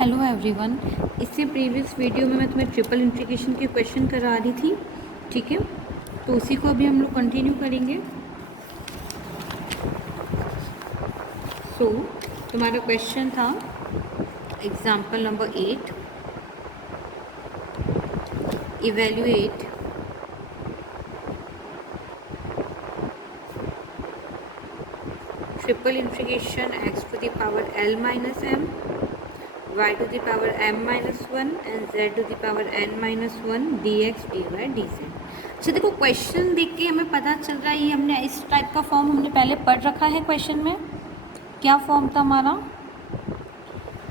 Hello everyone. इससे previous video में मैं तुम्हें ट्रिपल इंटीग्रेशन के क्वेश्चन करा रही थी, ठीक है। तो उसी को अभी हम लोग कंटिन्यू करेंगे। तुम्हारा क्वेश्चन था example number 8, evaluate triple integration x to the power l minus m, y to the power m minus 1 and z to the power n minus 1 dx dy dz। अच्छा देखो, क्वेश्चन देख के हमें पता चल रहा है ये हमने इस टाइप का फॉर्म हमने पहले पढ़ रखा है। क्वेश्चन में क्या फॉर्म था हमारा?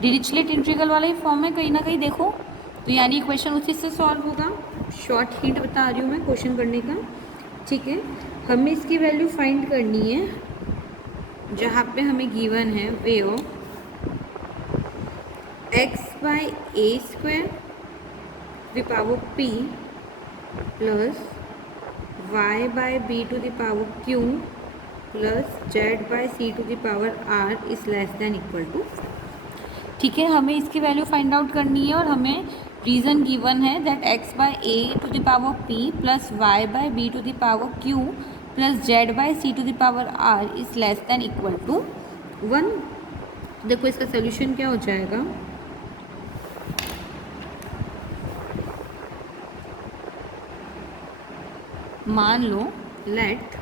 डिरिचलेट इंटीग्रल वाला ही फॉर्म है कहीं ना कहीं, देखो। तो यानी क्वेश्चन उसी से सॉल्व होगा। शॉर्ट हिंट बता रही हूँ मैं क्वेश्चन करने का, ठीक है। हमें इसकी वैल्यू फाइंड करनी है जहाँ पे हमें गिवन है way of x by a square the power p plus y by b to the power q plus z by c to the power r is less than equal to. ठीक है, हमें इसकी value find out करनी है और हमें reason given है that x by a to the power p plus y by b to the power q plus z by c to the power r is less than equal to 1। देखो इसका solution क्या हो जाएगा, मान लो late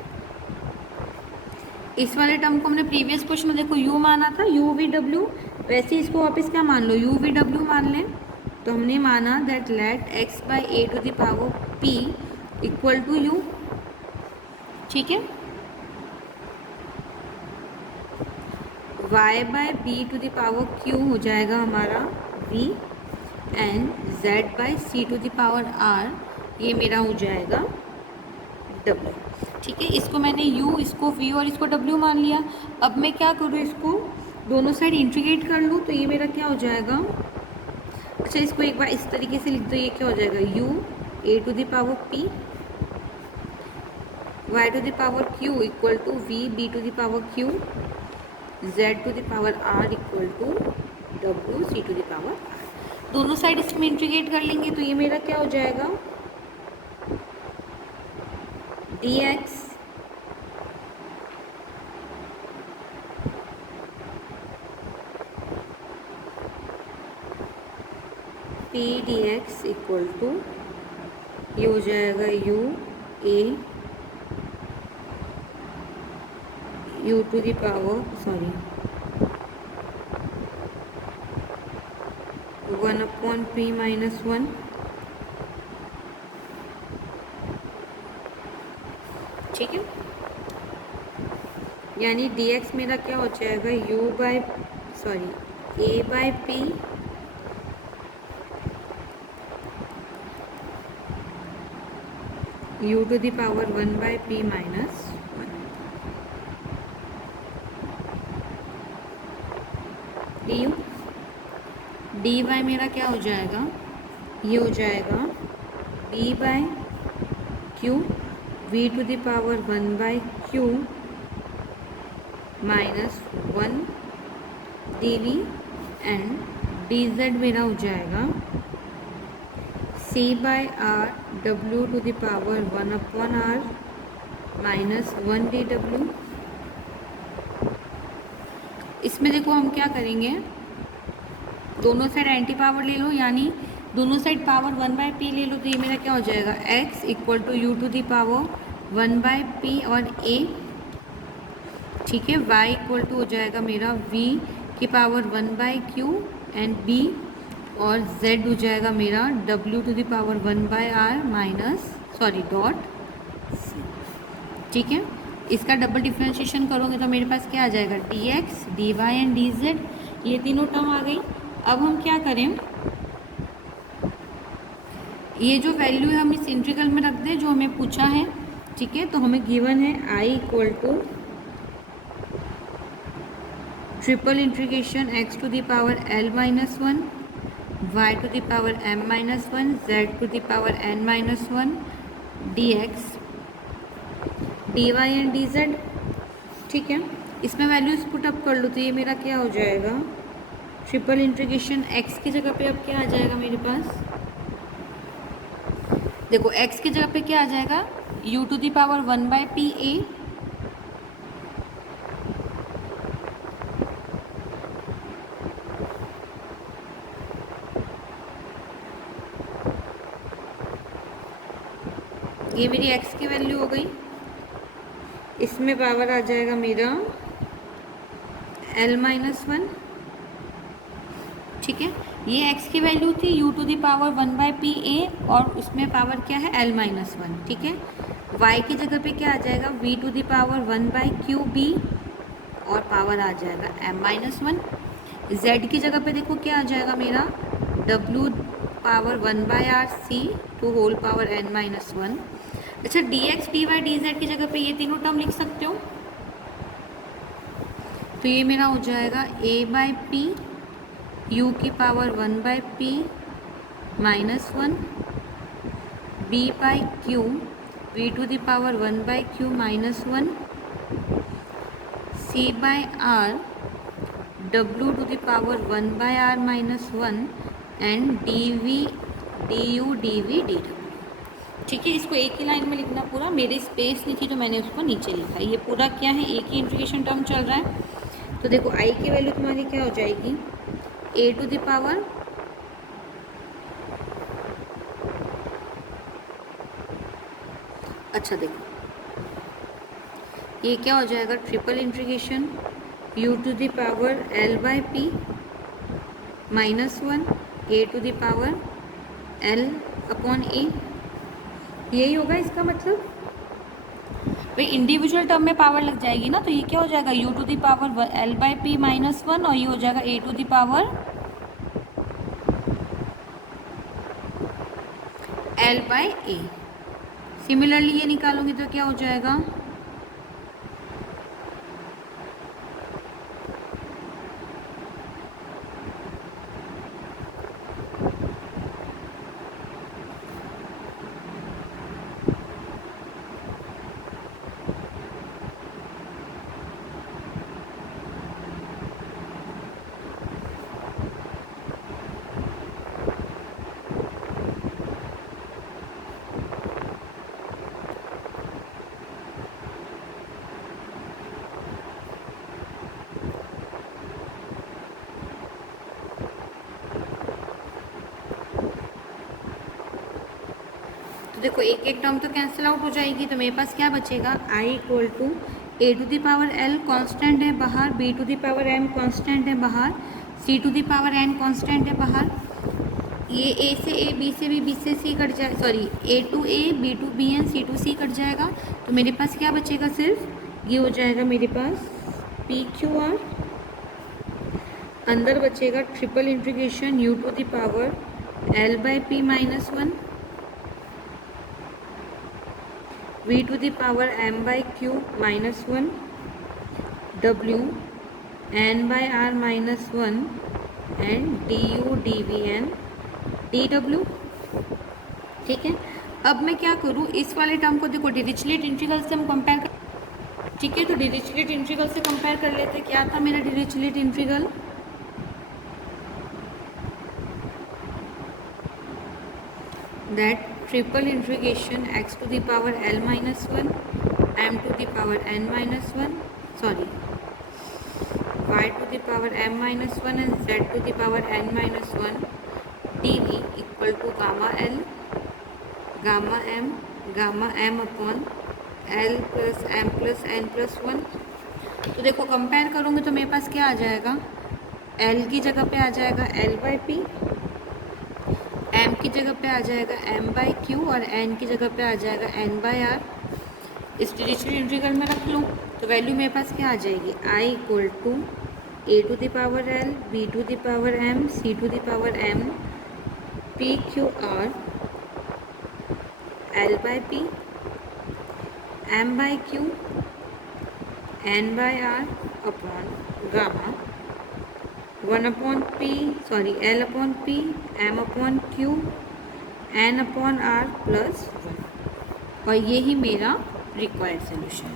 इस वाले term को हमने प्रीवियस क्वेश्चन में देखो u माना था, u v w, वैसे इसको वापस क्या मान लो, u v w मान लें। तो हमने माना that let x by a to the power p equal to u, ठीक है। y by b to the power q हो जाएगा हमारा v and z by c to the power r, ये मेरा हो जाएगा w, ठीक है। इसको मैंने u, इसको v और इसको w मान लिया। अब मैं क्या करूँ, इसको दोनों साइड इंटीग्रेट कर लूँ तो ये मेरा क्या हो जाएगा। अच्छा, इसको एक बार इस तरीके से लिख दो, ये क्या हो जाएगा u a to the power p y to the power q equal to v b to the power q z to the power r equal to w c to the power r। दोनों side इसमें integrate कर लेंगे तो ये मेरा क्या हो जाएगा, dx p dx equal to ये हो जाएगा u a u to the power 1 upon p minus 1, ठीक है। यानी dx मेरा क्या हो जाएगा, a by p u to the power 1 by p minus 1 du। dy मेरा क्या हो जाएगा, ये हो जाएगा b by q v to the power 1 by q minus 1 dv and dz मेरा हो जाएगा c by r w to the power 1 upon r minus 1 dw। इसमें देखो हम क्या करेंगे, दोनों साइड एंटी पावर ले लो, यानी दोनों साइड पावर 1 बाई पी ले लो तो ये मेरा क्या हो जाएगा, x equal to u to the power 1 by p और a, ठीक है। y इक्वल टू हो जाएगा मेरा v की power 1 by q and b, और z हो जाएगा मेरा w to the power 1 by r minus dot c, ठीक है। इसका डबल डिफ्रेंशिएशन करोगे तो मेरे पास क्या आ जाएगा, dx dy एंड dz, ये तीनों टर्म आ गई। अब हम क्या करें, ये जो वैल्यू है हम इस इंटीग्रल में रख दें जो हमें पूछा है, ठीक है। तो हमें गिवन है i equal to triple integration x to the power l minus 1 y to the power m minus 1 z to the power n minus 1 dx dy and dz, ठीक है। इसमें वैल्यूज पुट अप कर लो तो ये मेरा क्या हो जाएगा, ट्रिपल इंटीग्रेशन x की जगह पे अब क्या आ जाएगा मेरे पास, देखो x की जगह पे क्या आ जाएगा, u to the power 1/pa ये मेरी x की वैल्यू हो गई। इसमें पावर आ जाएगा मेरा l-1, ठीक है। ये x की वैल्यू थी u to the power 1/pa और उसमें पावर क्या है l-1, ठीक है। y की जगह पे क्या आ जाएगा v to the power 1/qb और पावर आ जाएगा m-1। z की जगह पे देखो क्या आ जाएगा मेरा w power 1/rc to whole power n-1। अच्छा dx dy dz की जगह पे ये तीनों टर्म लिख सकते हो, तो ये मेरा हो जाएगा a/p u की power 1/p -1 b/q v to the power 1/q -1 c/r w to the power 1/r -1 and dv du dv dw, ठीक है। इसको एक ही लाइन में लिखना पूरा, मेरी स्पेस नहीं थी तो मैंने उसको नीचे लिखा। ये पूरा क्या है, एक ही इंटीग्रेशन टर्म चल रहा है। तो देखो आई की वैल्यू तुम्हारी क्या हो जाएगी, ए टू द पावर अच्छा देखो ये क्या हो जाएगा, triple integration u to the power l/p -1 a to the power l/a, यही होगा इसका मतलब। भाई इंडिविजुअल टर्म में पावर लग जाएगी ना, तो ये क्या हो जाएगा u to the power l/p -1 और ये हो जाएगा a to the power l/a। Similarly ये निकालोगे तो क्या हो जाएगा, तो देखो एक एक टर्म तो कैंसिल आउट हो जाएगी, तो मेरे पास क्या बचेगा, i equal to a to the power l constant है बाहर, b to the power m constant है बाहर, c to the power n constant है बाहर। ये a से a, b से b, b से c कट जाए, sorry a to a, b to b and c to c cut जाएगा। तो मेरे पास क्या बचेगा, सिर्फ ये हो जाएगा मेरे पास pqr, अंदर बचेगा triple integration u to the power l/p -1 v to the power m/q -1 w n/r -1 and du dv and dw, ठीक है। अब मैं क्या करूँ, इस वाले टर्म को देखो डिरिचलेट इंटीग्रल से हम कंपेयर कर, ठीक है। तो डिरिचलेट इंटीग्रल से कंपेयर कर लेते, क्या था मेरा Dirichlet integral, that triple integration x to the power l minus 1 m to the power n minus 1 sorry y to the power m minus 1 and z to the power n minus 1 dv equal to gamma l gamma m upon l plus m plus n plus 1। तो देखो compare करूँगी तो मेरे पास क्या आ जाएगा, l की जगह पे आ जाएगा l/p, m की जगह पे आ जाएगा m/q और n की जगह पे आ जाएगा n/r। इस डिरिचलेट इंटीग्रल में रख लूँ तो वैल्यू मेरे पास क्या आ जाएगी, i equal to a to the power l b to the power m c to the power m pqr l/p m/q n/r upon gamma 1/p sorry l/p m/q n/r plus 1, और ये ही मेरा required solution है,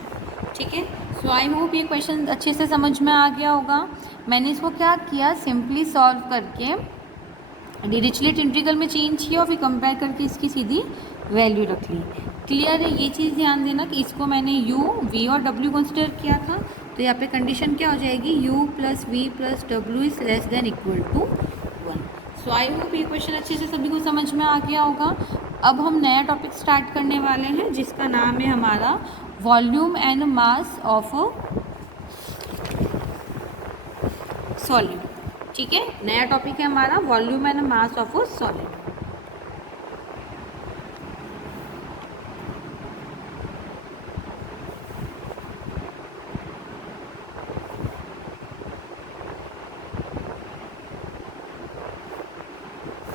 ठीक है। सो I hope ये question अच्छे से समझ में आ गया होगा। मैंने इसको क्या किया, सिंपली सॉल्व करके डिरिचलेट इंटीग्रल में चेंज किया और फिर कंपेयर करके इसकी सीधी वैल्यू रख ली। क्लियर है? ये चीज़ ध्यान देना कि इसको मैंने u, v और w कंसिडर किया था, तो यहाँ पे कंडीशन क्या हो जाएगी, u plus v plus w is less than equal to 1। So I hope ये क्वेश्चन अच्छे से सभी को समझ में आ गया होगा। अब हम नया टॉपिक स्टार्ट करने वाले हैं जिसका नाम है हमारा volume and mass of solid. ठीक है, नया टॉपिक है हमारा volume and mass of a solid.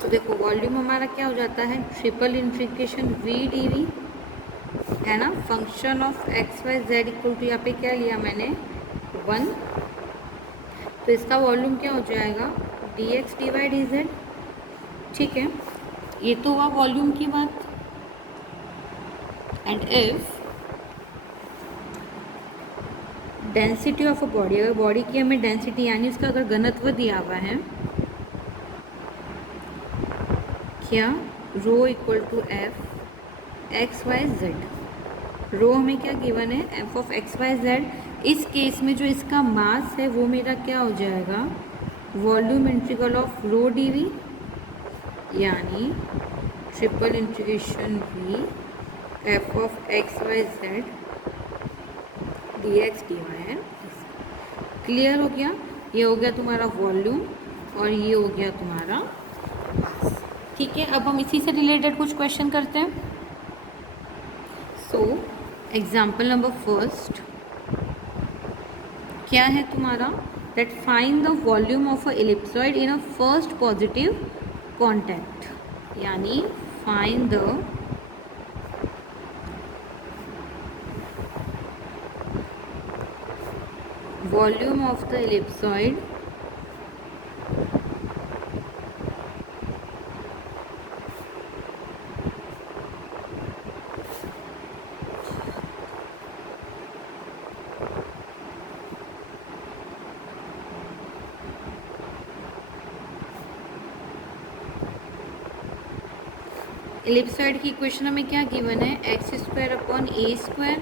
तो देखो वॉल्यूम हमारा क्या हो जाता है, ट्रिपल इंटीग्रेशन v dv है ना, function of x y z equal to, यहाँ पे क्या लिया मैंने 1, तो इसका वॉल्यूम क्या हो जाएगा dx dy dz। ठीक है, ये तो हुआ वॉल्यूम की बात। And if density of a body, अगर बॉडी की हमें डेंसिटी यानी उसका अगर घनत्व दिया हुआ है, क्या rho equal to f x y z. Rho हमें क्या गिवन है, f of x y z. इस केस में जो इसका मास है वो मेरा क्या हो जाएगा, volume integral of rho d v यानी triple integration v f of x y z d x d y है। क्लियर हो गया? ये हो गया तुम्हारा वॉल्यूम और ये हो गया तुम्हारा मास। ठीक है, अब हम इसी से रिलेटेड कुछ क्वेश्चन करते हैं। सो एग्जाम्पल नंबर फर्स्ट क्या है तुम्हारा, that find the volume of a ellipsoid in a first positive contact, यानी find the volume of the ellipsoid ellipsoid की इक्वेशन हमें क्या गिवन है, x square upon a square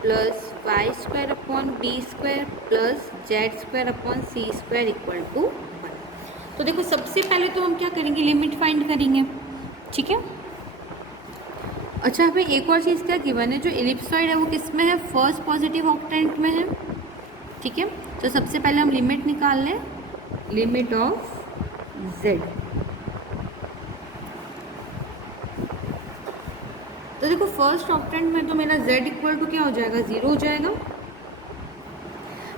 plus y square upon b square plus z square upon c square equal to 1। तो देखो सबसे पहले तो हम क्या करेंगे, लिमिट फाइंड करेंगे। ठीक है, अच्छा हमें एक और चीज़ क्या गिवन है, जो एलिप्सॉइड है वो किस में है, फर्स्ट पॉजिटिव ऑक्टेंट में है। ठीक है, तो सबसे पहले हम लिमिट निकाल लें, लिमिट ऑफ जेड। तो देखो फर्स्ट ऑक्टेंट में तो मेरा z इक्वल टू क्या हो जाएगा, 0 हो जाएगा।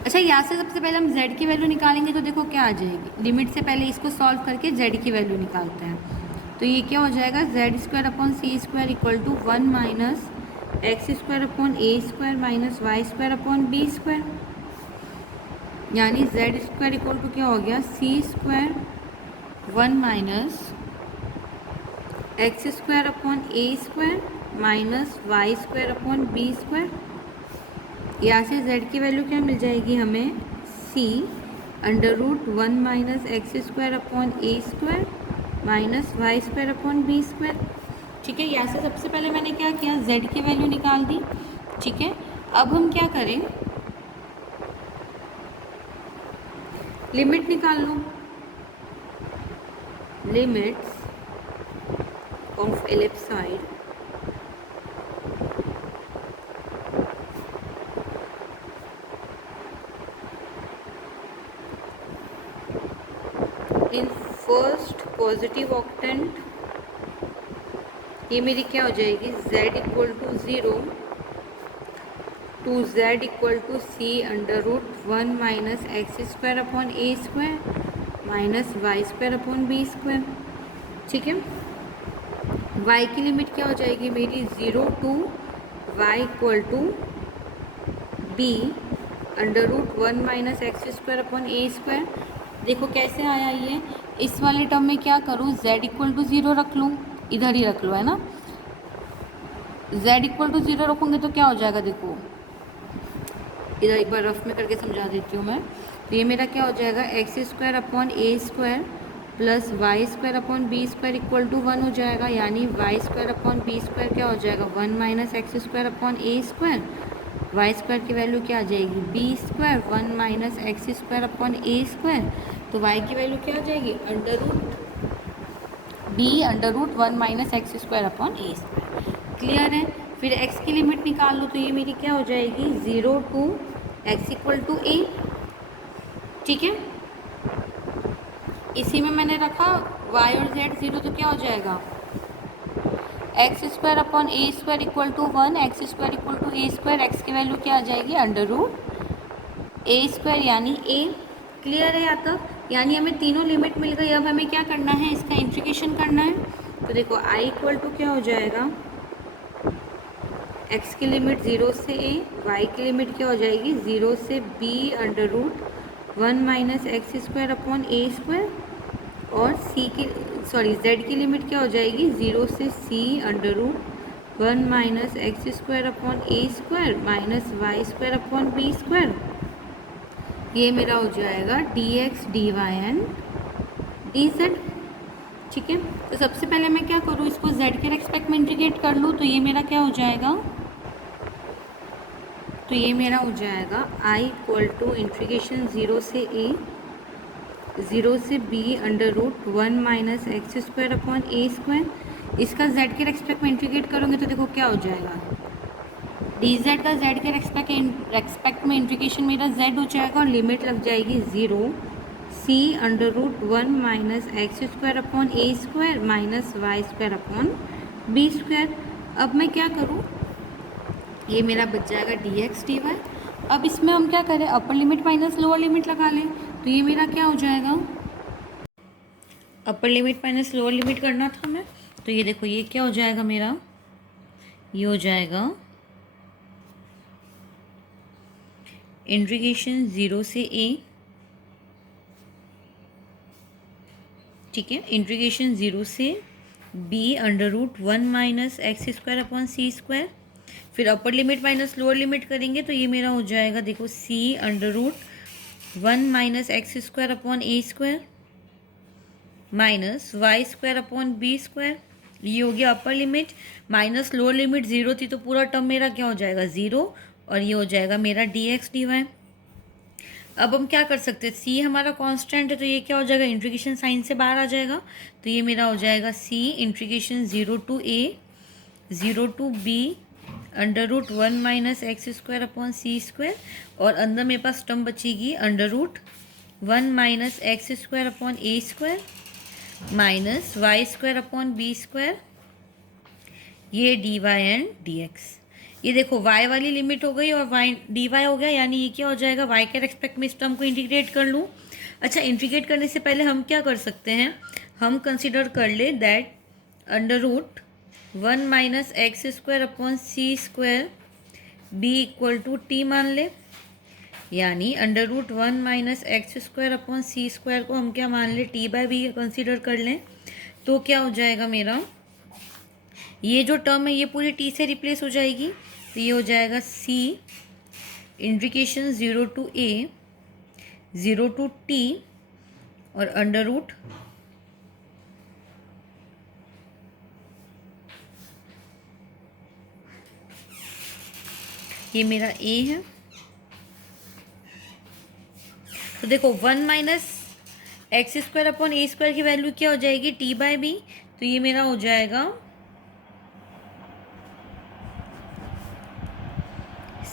अच्छा यहाँ से सबसे पहले हम z की वैल्यू निकालेंगे, तो देखो क्या आ जाएगी, लिमिट से पहले इसको सॉल्व करके z की वैल्यू निकालते हैं। तो ये क्या हो जाएगा, z square upon c square equal to 1 minus x square upon a square minus y square upon b square, यानी जेड स्क्वायर इक्वल टू क्या हो गया, c square 1 minus x square upon a square minus y square upon b square. यहाँ से z की value क्या मिल जाएगी हमें, c under root 1 minus x square upon a square minus y square upon b square. ठीक है, यहाँ से सबसे पहले मैंने क्या किया, z की वैल्यू निकाल दी। ठीक है, अब हम क्या करें, लिमिट निकाल लो, limits of ellipsoid in first positive octant, ये मेरी क्या हो जाएगी, z equal to 0 to z equal to c under root 1 minus x square upon a square minus y square upon b square. ठीक है, y की लिमिट क्या हो जाएगी मेरी, 0 to y equal to b under root 1 minus x square upon a square. देखो कैसे आया ये, इस वाले टर्म में क्या करूँ, z इक्वल टू 0 रख लूँ, इधर ही रख लो, है ना। z इक्वल टू 0 रखूँगे तो क्या हो जाएगा, देखो इधर एक बार रफ में करके समझा देती हूँ मैं। तो ये मेरा क्या हो जाएगा, x square upon a square plus y square upon b square equal to 1 हो जाएगा, यानी y square upon b square क्या हो जाएगा, 1 minus x square upon a square. Y square की वैल्यू क्या आ जाएगी, b square 1 minus x square upon a square. तो वाई की वैल्यू क्या आ जाएगी, under root b under root 1 minus x square upon a square. Clear है। फिर x की लिमिट निकाल लो, तो ये मेरी क्या हो जाएगी, 0 टू x इक्वल टू ए। ठीक है, इसी में मैंने रखा y और z 0, तो क्या हो जाएगा, x square upon a square equal to 1, x square equal to a square. X की वैल्यू क्या आ जाएगी, अंडर रूट ए स्क्वायर यानी ए। क्लियर है यहाँ तक, यानी हमें तीनों लिमिट मिल गई। अब हमें क्या करना है, इसका इंटीग्रेशन करना है। तो देखो आई इक्वल टू क्या हो जाएगा, x की लिमिट 0 से a, y की लिमिट क्या हो जाएगी 0 से b under root 1 minus x square upon a square, और z की लिमिट क्या हो जाएगी 0 से c under root 1 minus x square upon a square minus y square upon b square. ये मेरा हो जाएगा dx dy एंड dz। ठीक है, तो सबसे पहले मैं क्या करूँ, इसको z के रेस्पेक्ट में इंटीग्रेट कर लूँ। तो ये मेरा क्या हो जाएगा, तो ये मेरा हो जाएगा i इक्वल टू इंटीग्रेशन 0 से a 0 से b under root 1 minus x square upon a square. इसका z के रेस्पेक्ट में इंटीग्रेट करोगे तो देखो क्या हो जाएगा, dz का z के रेस्पेक्ट में इंटीग्रेशन मेरा z हो जाएगा, और लिमिट लग जाएगी 0 c under root 1 minus x square upon a square minus y square upon b square. अब मैं क्या करूँ, ये मेरा बच जाएगा dx dy। अब इसमें हम क्या करें, अपर लिमिट माइनस लोअर लिमिट लगा लें। तो ये मेरा क्या हो जाएगा, अपर लिमिट माइनस लोअर लिमिट करना था हमें। तो ये देखो ये क्या हो जाएगा मेरा, ये हो जाएगा इंटीग्रेशन 0 से a, ठीक है, इंटीग्रेशन 0 से b under root 1 minus x square upon c square. फिर upper limit minus lower limit करेंगे तो ये मेरा हो जाएगा, देखो c under root 1 minus x square upon a square minus y square upon b square. ये हो गया upper limit, minus lower limit 0 थी तो पूरा टर्म मेरा क्या हो जाएगा 0, और ये हो जाएगा मेरा dx dy। अब हम क्या कर सकते हैं, c हमारा कांस्टेंट है तो ये क्या हो जाएगा, इंटीग्रेशन साइन से बाहर आ जाएगा। तो ये मेरा हो जाएगा c integration 0 to a 0 to b under root 1 minus x square upon c square, और अंदर मेरे पास टर्म बचेगी under root 1 minus x square upon a square minus y square upon b square. ये dy एंड dx। ये देखो y वाली limit हो गई और y dy हो गया, यानी ये क्या हो जाएगा, y के रेस्पेक्ट में इस टर्म को इंटीग्रेट कर लूँ। अच्छा, इंटीग्रेट करने से पहले हम क्या कर सकते हैं, हम कंसिडर कर ले that under root 1 minus x square upon c square b equal to t मान ले, यानी under root 1 minus x square upon c square को हम क्या मान ले, टी बाय बी कंसिडर कर लें। तो क्या हो जाएगा मेरा, ये जो टर्म है ये पूरी टी से रिप्लेस हो जाएगी। तो ये हो जाएगा c integration 0 to a 0 to t और अंडर रूट ये मेरा a है। तो देखो 1 minus x square upon a square की वैल्यू क्या हो जाएगी, टी बाय बी। तो ये मेरा हो जाएगा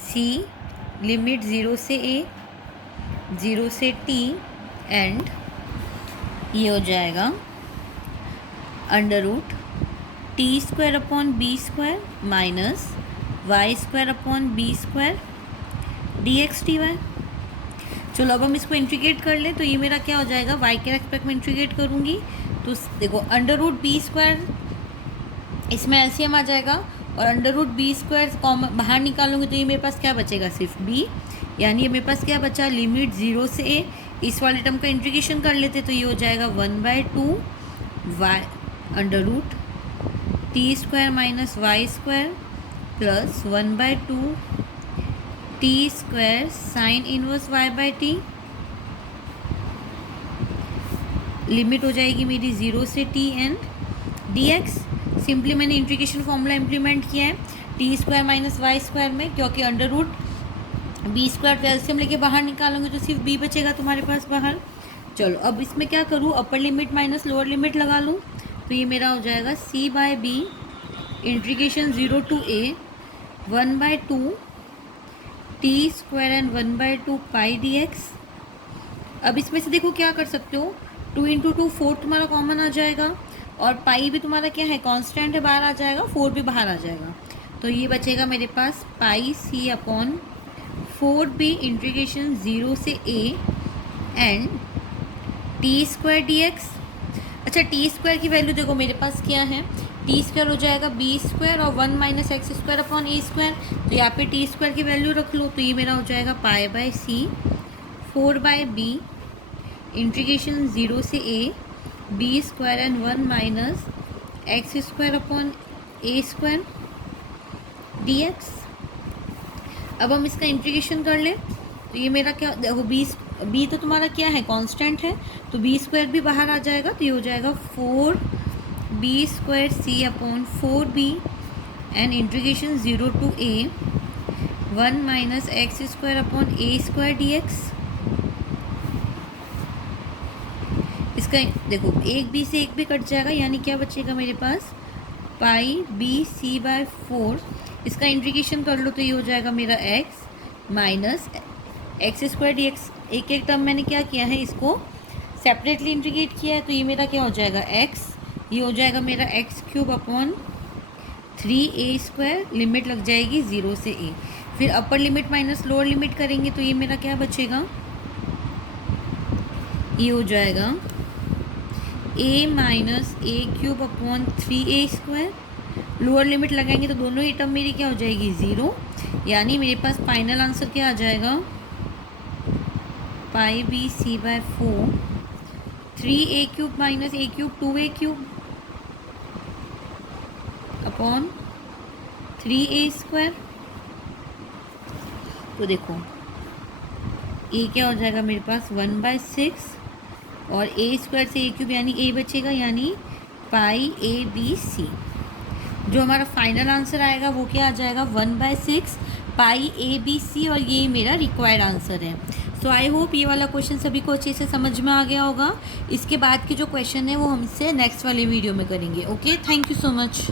c लिमिट 0 से a 0 से t एंड ये हो जाएगा under root t square upon b square minus y square upon b square dx dy। चलो अब हम इसको इंटीग्रेट कर लें। तो ये मेरा क्या हो जाएगा, y के रेस्पेक्ट में इंटीग्रेट करूँगी तो देखो अंडर रूट बी स्क्वायर इसमें एलसीएम आ जाएगा, और under root b square common बाहर निकालूंगी तो ये मेरे पास क्या बचेगा, सिर्फ b, यानी ये मेरे पास क्या बचा, लिमिट 0 से a। इस वाले टर्म का इंटीग्रेशन कर लेते तो ये हो जाएगा 1/2 y under root t square minus y square plus 1/2 t square sine inverse y by t, limit हो जाएगी मेरी 0 से t एंड dx। सिंपली मैंने इंटीग्रेशन फॉर्मूला इम्प्लीमेंट किया है t square minus y square में, क्योंकि under root b square calcium लेके बाहर निकालूंगी तो सिर्फ b बचेगा तुम्हारे पास बाहर। चलो अब इसमें क्या करूँ, upper limit minus lower limit लगा लूँ, तो ये मेरा हो जाएगा c by b integration 0 to a 1/2 t square and 1/2 pi dx। अब इसमें से देखो क्या कर सकते हो, 2 इंटू 2 4 तुम्हारा कॉमन आ जाएगा, और पाई भी तुम्हारा क्या है कांस्टेंट है, बाहर आ जाएगा, 4 भी बाहर आ जाएगा, तो ये बचेगा मेरे पास पाई c अपॉन 4b इंटीग्रेशन 0 से a and T square dx। अच्छा टी स्क्वायर की वैल्यू देखो मेरे पास क्या है, टी स्क्वायर हो जाएगा बी स्क्वायर और 1 minus x square upon a square, तो यहाँ पे टी स्क्वायर की वैल्यू रख लो, तो ये मेरा हो जाएगा pi by c 4 by b integration 0 से a b square and 1 minus x square upon a square dx। अब हम इसका इंटीग्रेशन कर लें, तो ये मेरा क्या देखो बी तो तुम्हारा क्या है कांस्टेंट है, तो बी स्क्वायर भी बाहर आ जाएगा, तो ये हो जाएगा 4b square c upon 4b and integration 0 to a 1 minus x square upon a square dx। इसका देखो एक बी से एक भी कट जाएगा, यानी क्या बचेगा मेरे पास पाई बी सी बाय 4। इसका इंटीग्रेशन कर लो तो ये हो जाएगा मेरा x minus x square D x. एक एक टर्म मैंने क्या किया है, इसको सेपरेटली इंटीग्रेट किया है, तो ये मेरा क्या हो जाएगा x, ये हो जाएगा मेरा x cube upon 3a square, limit लग जाएगी 0 से a। फिर upper limit minus lower limit करेंगे तो ये मेरा क्या बचेगा, ये हो जाएगा a minus a cube upon 3a square. Lower limit लगाएंगे तो दोनों ही टर्म मेरी क्या हो जाएगी 0, यानी मेरे पास फाइनल आंसर क्या आ जाएगा pi b c by 4 3a cube minus a cube 2a cube upon 3a square. तो देखो ए क्या हो जाएगा मेरे पास 1/6 और ए स्क्वायर से ए क्यूब यानी ए बचेगा, यानी पाई ए बी सी। जो हमारा फाइनल आंसर आएगा वो क्या आ जाएगा 1/6 पाई ए बी सी, और ये मेरा रिक्वायर्ड आंसर है। सो आई होप ये वाला क्वेश्चन सभी को अच्छे से समझ में आ गया होगा। इसके बाद के जो क्वेश्चन है वो हमसे नेक्स्ट वाले वीडियो में करेंगे। Okay, thank you so much.